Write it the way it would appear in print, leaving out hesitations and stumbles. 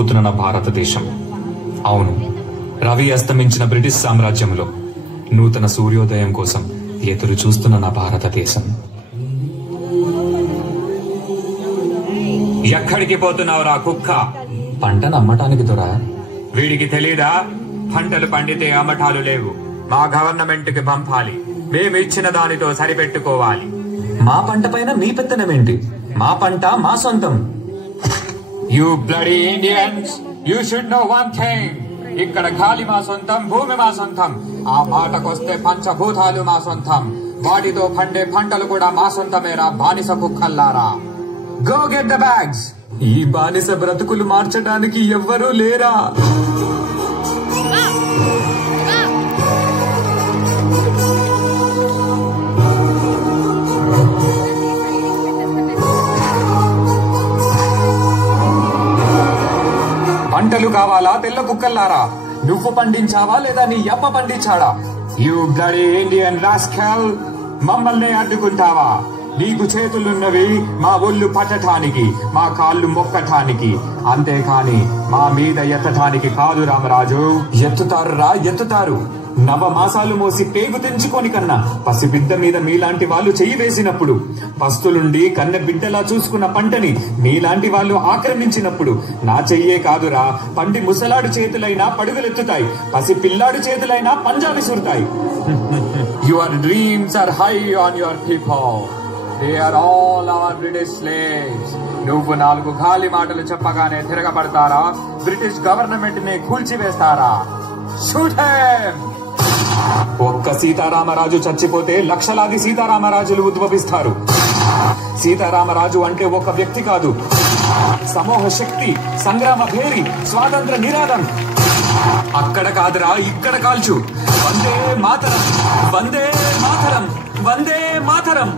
పోతున్న నా భారతదేశం. అవును, రవి అస్తమించిన బ్రిటిష్ సామ్రాజ్యంలో నూతన సూర్యోదయం కోసం ఎదురు చూస్తున్న నా భారతదేశం. ఎక్కడికి పోతున్నావురా కుక్క? పంటను అమ్మటానికి దొరా. వీడికి తెలీదా? పంటలు పండితే అమ్మటాలు లేవు, మా గవర్నమెంట్ కి పంపాలి, మేము ఇచ్చిన దానితో సరిపెట్టుకోవాలి. మా పంట పైన మీ పెత్తనమేంటి? మా పంట మా సొంతం. You bloody Indians, you should know one thing. ఇక్కడ గాలి మా సొంతం, భూమి మా సొంతం. ఆ మాటకొస్తే పంచభూతాలు మా సొంతం. వాటితో పండే పంటలు కూడా మా సొంతమేరా బానిస కుక్కల్లారా. Go get the bags. ఈ బానిస బ్రతుకులు మార్చడానికి ఎవ్వరూ లేరా? పంటలు కావాలా తెల్ల కుక్కల్లారా? నువ్వు పండించావా లేదా నీ అప్ప పండించాడా? యూ బ్లడీ ఇండియన్ రాస్కెల్, మమ్మల్ని అడ్డుకుంటావా? నీకు చేతులున్నవి మా ఒళ్ళు పట్టటానికి, మా కాళ్ళు మొక్కటానికి, అంతేకాని మా మీద ఎత్తటానికి కాదు రామరాజు. ఎత్తుతారు రా, ఎత్తుతారు. నవమాసాలు మోసి పేగు తెంచుకొని కన్నా పసిబిడ్డ మీద మీలాంటి వాళ్ళు చెయ్యి వేసినప్పుడు, పస్తులుండి కన్న బిడ్డలా చూసుకున్న పంటని మీలాంటి వాళ్ళు ఆక్రమించినప్పుడు నా చెయ్యే కాదురా, పండి ముసలాడు చేతులైనా పడుగులెత్తుతాయి, పసి పిల్లాడు చేతులైనా పంజా విసురుతాయి. Your dreams are high on your people. They are all our British slaves. నువ్వు నాలుగు గాలి మాటలు చెప్పగానే తిరగబడతారా? బ్రిటిష్ గవర్నమెంట్ ని కూల్చివేస్తారా? Shoot him! ఒక్క సీతారామరాజు చచ్చిపోతే లక్షలాది సీతారామరాజులు ఉద్భవిస్తారు. సీతారామరాజు అంటే ఒక వ్యక్తి కాదు, సమూహ శక్తి, సంగ్రామ భేరి, స్వాతంత్ర నినాదం. అక్కడ కాదురా, ఇక్కడ కాల్చు. వందే మాతరం, వందే మాతరం, వందే మాతరం.